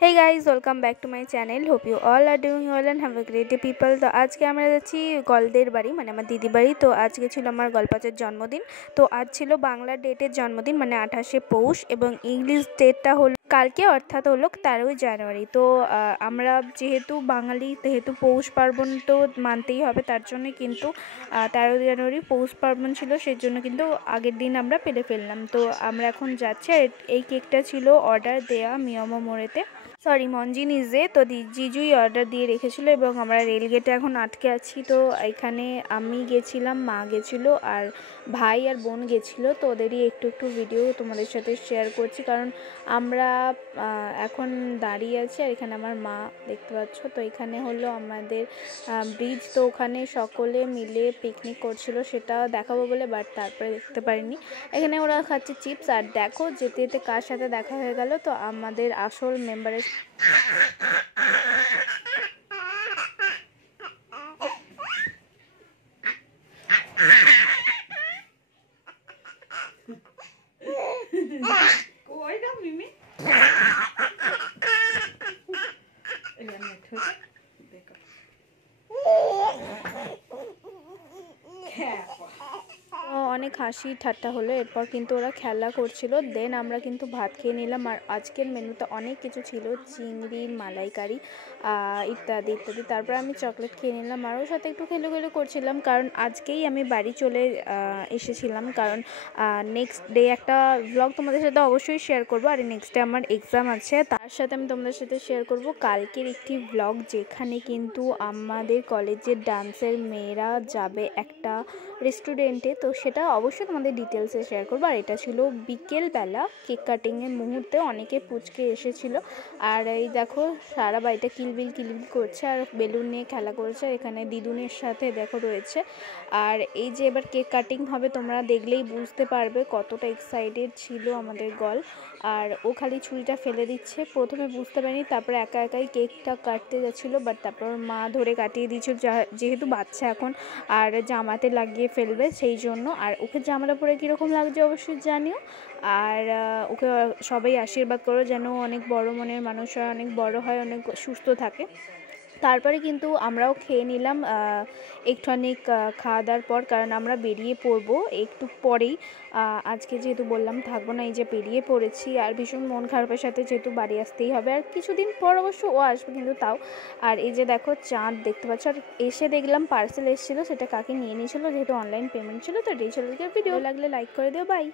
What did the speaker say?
Hey guys, welcome back to my channel. Hope you all are doing well and have a great day people. তো আজকে আমরা যাচ্ছি গলদের বাড়ি, মানে আমার দিদি বাড়ি। তো আজকে ছিল আমার গলপাচের জন্মদিন। তো আজ ছিল বাংলা ডেটের জন্মদিন, মানে 28শে পৌষ, এবং ইংলিশ ডেটটা হলো কালকে, অর্থাৎ হলো 13ই জানুয়ারি। তো আমরা যেহেতু বাঙালি, যেহেতু পৌষ পার্বণ তো মানতেই হবে, তার জন্য কিন্তু 13 জানুয়ারি পৌষ পার্বণ ছিল, সেই জন্য কিন্তু আগের দিন আমরা পেরে ফেললাম। তো আমরা এখন যাচ্ছি। আর এই কেকটা ছিল অর্ডার দেয়া মিয়ামো মোড়েতে, সরি মঞ্জিনিজে। তো জিজুই অর্ডার দিয়ে রেখেছিলো এবং আমরা রেলগেটে এখন আটকে আছি। তো এখানে আমি গেছিলাম, মা গেছিলো, আর ভাই আর বোন গেছিলো। তো ওদেরই একটু একটু ভিডিও তোমাদের সাথে শেয়ার করছি, কারণ আমরা এখন দাঁড়িয়ে আছি। আর এখানে আমার মা দেখতে পাচ্ছ। তো এখানে হলো আমাদের ব্রিজ। তো ওখানে সকলে মিলে পিকনিক করছিল, সেটা দেখাবো বলে, বাট তারপরে দেখতে পারিনি। এখানে ওরা খাচ্ছে চিপস। আর দেখো যেতে যেতে কার সাথে দেখা হয়ে গেল, তো আমাদের আসল মেম্বারের অনেক হাসি ঠাট্টা হলো। এরপর কিন্তু ওরা খেলা করছিল, দেন আমরা কিন্তু ভাত খেয়ে নিলাম। আর আজকের মেনুতে অনেক কিছু ছিল, চিংড়ির মালাইকারি ইত্যাদি ইত্যাদি। তারপর আমি চকলেট খেয়ে নিলাম, আর ওর সাথে একটু খেলে করছিলাম, কারণ আজকেই আমি বাড়ি চলে এসেছিলাম, কারণ নেক্সট ডে একটা ব্লগ তোমাদের সাথে অবশ্যই শেয়ার করবো। আর নেক্সট ডে আমার এক্সাম আছে, তার সাথে আমি তোমাদের সাথে শেয়ার করব কালকের একটি ব্লগ, যেখানে কিন্তু আমাদের কলেজের ডান্সের মেয়েরা যাবে একটা রেস্টুরেন্টে। তো সেটা অবশ্যই তোমাদের ডিটেলসে শেয়ার করবো। আর এটা ছিল বিকেলবেলা কেক কাটিংয়ের মুহূর্তে, অনেকে পুচকে এসেছিলো। আর এই দেখো সারা বাড়িটা কিলবিল করছে, আর বেলুন নিয়ে খেলা করছে। এখানে দিদুনের সাথে দেখো রয়েছে। আর এই যে এবার কেক কাটিং হবে, তোমরা দেখলেই বুঝতে পারবে কতটা এক্সাইটেড ছিল আমাদের গল। আর ও খালি ছুরিটা ফেলে দিচ্ছে, প্রথমে বুঝতে পারিনি, তারপরে একা একাই কেকটা কাটতে যাচ্ছিলো, বাট তারপর মা ধরে কাটিয়ে দিয়েছিল, যেহেতু বাচ্চা এখন, আর জামাতে লাগিয়ে ফেলবে সেই জন্য। আর ওকে জামাটা পরে কীরকম লাগছে অবশ্যই জানিও। আর ওকে সবাই আশীর্বাদ করো যেন অনেক বড় মনের মানুষ হয়, অনেক বড় হয়, অনেক সুস্থ থাকে। তারপরে কিন্তু আমরাও খেয়ে নিলাম একটুখানি খাওয়া দাওয়ার পর, কারণ আমরা বেরিয়ে পড়বো একটু পরেই। আজকে যেহেতু বললাম থাকবো না, এই যে বেরিয়ে পড়েছি। আর ভীষণ মন খারাপের সাথে, যেহেতু বাড়ি আসতেই হবে, আর কিছুদিন পর অবশ্য ও আসবে কিন্তু তাও। আর এই যে দেখো চাঁদ দেখতে পাচ্ছ। আর এসে দেখলাম পার্সেল এসেছিলো, সেটা কাকে নিয়ে নিয়েছিলো, যেহেতু অনলাইন পেমেন্ট ছিল। তো এই ছিল ভিডিও, লাগলে লাইক করে দিও, বাই।